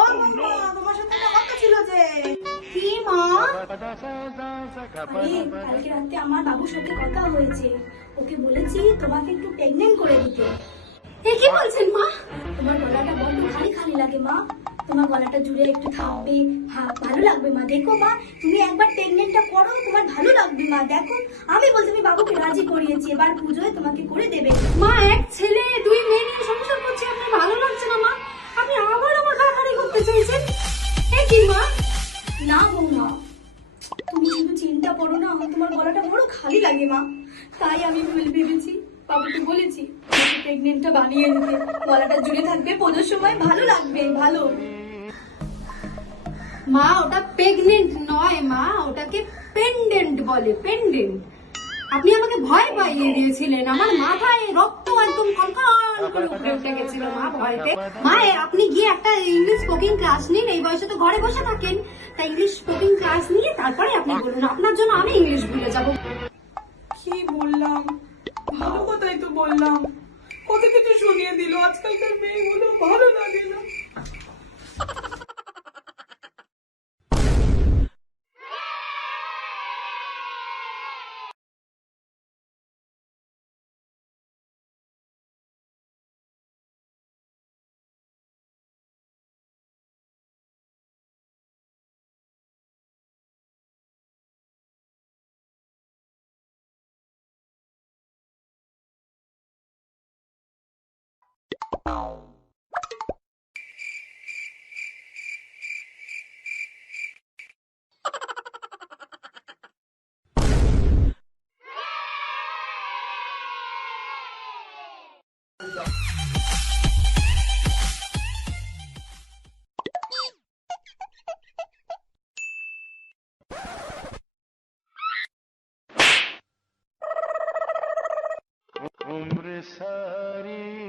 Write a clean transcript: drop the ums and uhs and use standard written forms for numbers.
ও বৌমা, তোমার সাথে একটা কথা ছিল যে। কি মা? আরে কালকে রাতে আমার বাবুর সাথে কথা হয়েছে, ওকে বলেছি তোমাকে একটু প্রেগনেন্ট করে দিতে। এ কি বলছেন মা? তোমার গলাটা বড্ড খালি খালি লাগে মা, তোমার গলাটা জুড়ে একটু থাকবে, হ্যাঁ ভালো লাগবে মা। দেখো মা, তুমি একবার প্রেগনেন্টটা করো, তোমার ভালো লাগবে মা। দেখো আমি বলছি, আমি বাবুকে রাজি করিয়েছি, এবার পুজোয় তোমাকে করে দেবে। মা, এক ছেলে দুই মেয়ে নিয়ে সংসার করছি, আপনার ভালো লাগছে না মা? আপনি আবার আমার খাড়াখাড়ি করতে চাইছেন? এ কি মা? না বৌমা, তুমি শুধু চিন্তা করো না, তোমার গলাটা বড় খালি লাগে মা, তাই আমি ভেবেছি, বাবুকে বলেছি প্রেগনেন্টটা বানিয়ে দিতে, গলাটা জুড়ে থাকবে, পুজোর সময় ভালো লাগবে। ভালো মা, ওটা প্রেগনেন্ট নয় মা, ওটাকে পেন্ডেন্ট বলে, পেন্ডেন্ট। আপনি আমাকে ভয় পাইয়ে দিয়েছিলেন, আমার মাথায় রক্ত একদম কনকন করে উপরে উঠে গেছিল মা ভয়তে। মা, আপনি গিয়ে একটা ইংলিশ স্পোকিং ক্লাস নিন, এই বয়সে তো ঘরে বসে থাকেন, তাই ইংলিশ স্পোকিং ক্লাস নিয়ে তারপরে আপনি বলুন, আপনার জন্য আমি ইংলিশ ভুলে যাব। কি বললাম, ভালো কথাই তো বললাম, কত কিছু শুনিয়ে দিল। আজকালকার মেয়েগুলো ভালো লাগে না। उम्र सारी